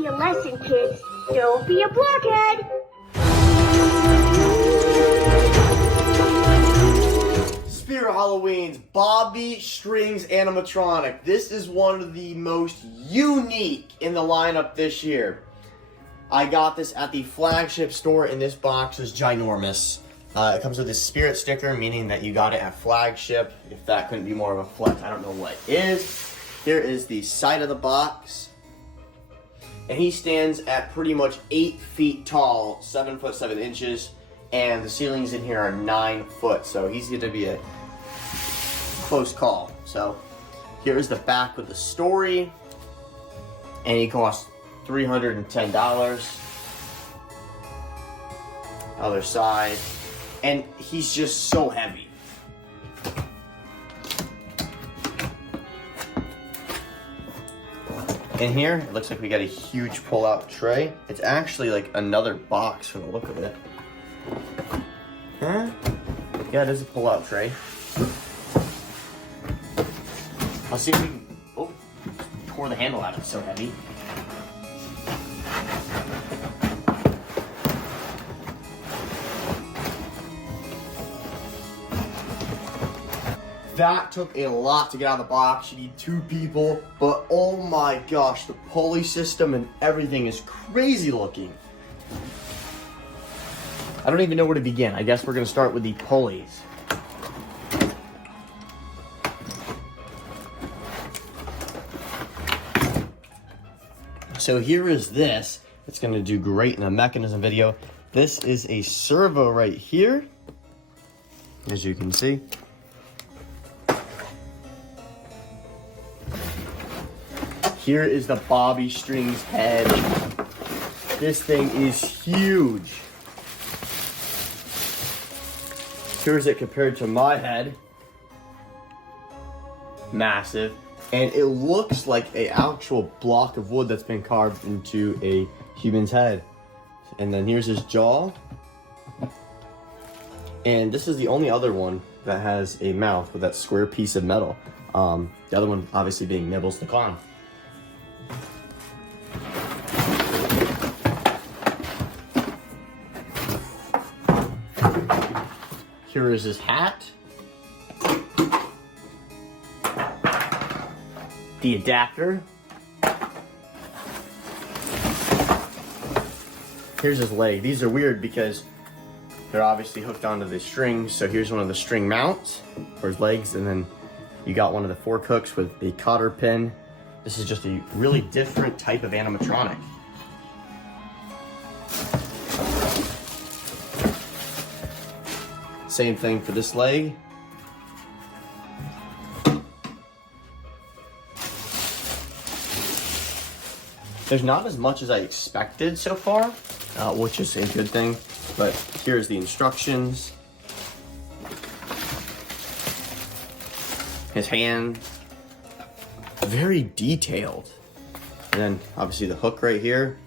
be a lesson, kids. Don't be a blockhead. Spirit Halloween's Bobby Strings Animatronic. This is one of the most unique in the lineup this year. I got this at the flagship store, and this box is ginormous. It comes with a spirit sticker, meaning that you got it at flagship. If that couldn't be more of a flex, I don't know what is. Here is the side of the box. And he stands at pretty much 8 feet tall, 7 foot 7 inches. And the ceilings in here are 9 foot. So he's gonna be a close call. So here is the back with the story. And he costs $310. Other side. And he's just so heavy. In here, it looks like we got a huge pull-out tray. It's actually like another box from the look of it. Huh? Yeah, it is a pull-out tray. I'll see if we can... Oh, tore the handle out, it's so heavy. That took a lot to get out of the box. You need 2 people, but oh my gosh, the pulley system and everything is crazy looking. I don't even know where to begin. I guess we're gonna start with the pulleys. So here is this. It's gonna do great in a mechanism video. This is a servo right here, as you can see. Here is the Bobby Strings head. This thing is huge. Here's it compared to my head. Massive. And it looks like an actual block of wood that's been carved into a human's head. And then here's his jaw. And this is the only other one that has a mouth with that square piece of metal. The other one obviously being Nibbles the Clown. Here is his hat. The adapter. Here's his leg. These are weird because they're obviously hooked onto the strings. So here's one of the string mounts for his legs, and then you got one of the fork hooks with the cotter pin. This is just a really different type of animatronic. Same thing for this leg. There's not as much as I expected so far, which is a good thing, but here's the instructions. His hand, very detailed. And then obviously the hook right here.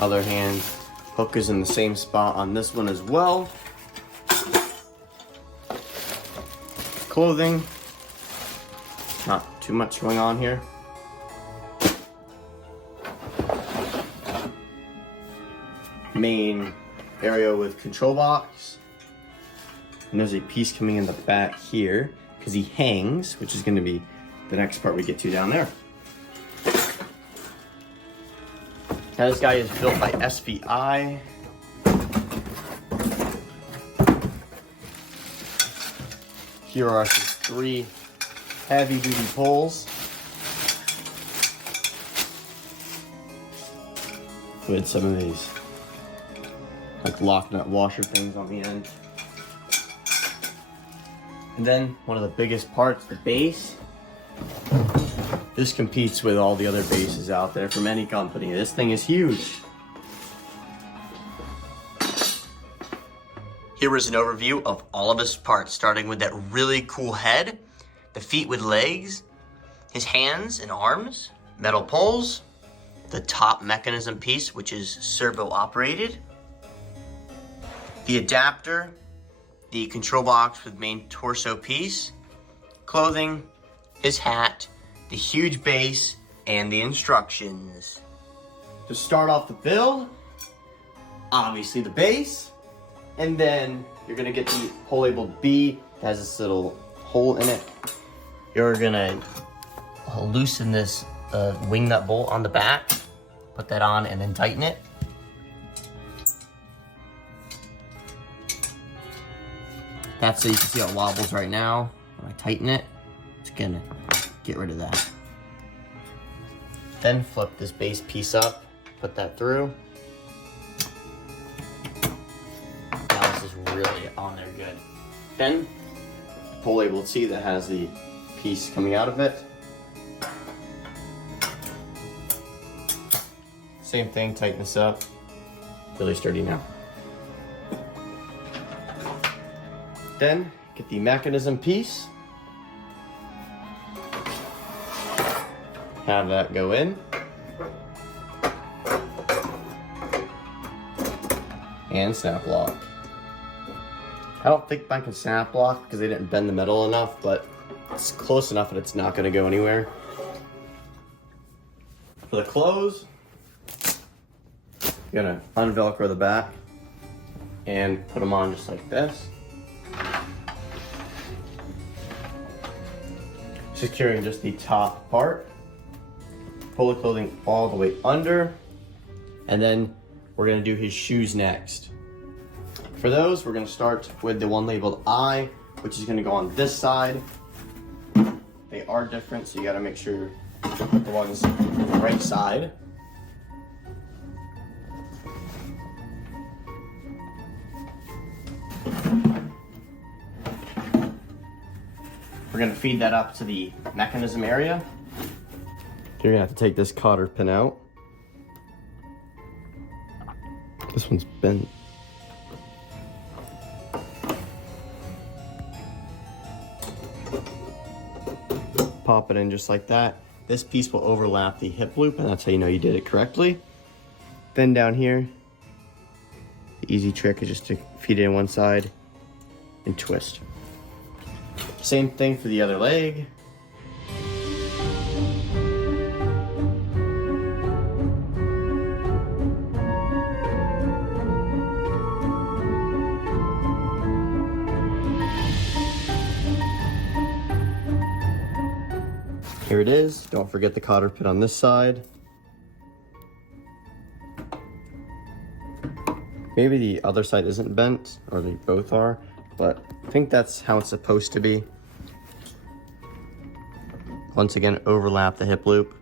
Other hand, hook is in the same spot on this one as well. Clothing, not too much going on here. Main area with control box. And there's a piece coming in the back here because he hangs, which is going to be the next part we get to down there. Now this guy is built by SVI. Here are his 3 heavy duty pulls with some of these like lock nut washer things on the end. And then one of the biggest parts, the base. This competes with all the other bases out there from any company. This thing is huge. Here is an overview of all of his parts, starting with that really cool head, the feet with legs, his hands and arms, metal poles, the top mechanism piece, which is servo operated, the adapter, the control box with main torso piece, clothing, his hat, the huge base, and the instructions. To start off the build, obviously the base, and then you're gonna get the hole labeled B. It has this little hole in it. You're gonna loosen this wing nut bolt on the back, put that on, and then tighten it. That's so you can see how it wobbles right now. When I tighten it, it's gonna get rid of that. Then flip this base piece up, put that through. Now this is really on there good. Then, pull label C that has the piece coming out of it. Same thing, tighten this up. Really sturdy now. Then, get the mechanism piece. Have that go in. And snap lock. I don't think mine can snap lock because they didn't bend the metal enough, but it's close enough that it's not going to go anywhere. For the close, you're going to unvelcro the back and put them on just like this. Securing just the top part. Pull the clothing all the way under, and then we're gonna do his shoes next. For those, we're gonna start with the one labeled I, which is gonna go on this side. They are different, so you gotta make sure you put the ones on the right side. We're gonna feed that up to the mechanism area. You're gonna have to take this cotter pin out. This one's bent. Pop it in just like that. This piece will overlap the hip loop, and that's how you know you did it correctly. Then down here, the easy trick is just to feed it in one side and twist. Same thing for the other leg. Here it is. Don't forget the cotter pin on this side. Maybe the other side isn't bent, or they both are, but I think that's how it's supposed to be. Once again, overlap the hip loop.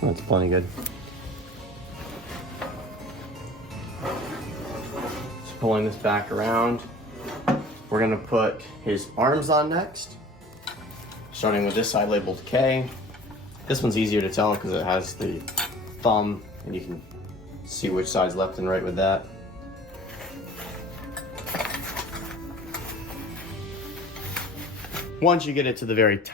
That's plenty good. Just pulling this back around. We're gonna put his arms on next. Starting with this side labeled K. This one's easier to tell because it has the thumb and you can see which side's left and right with that. Once you get it to the very top,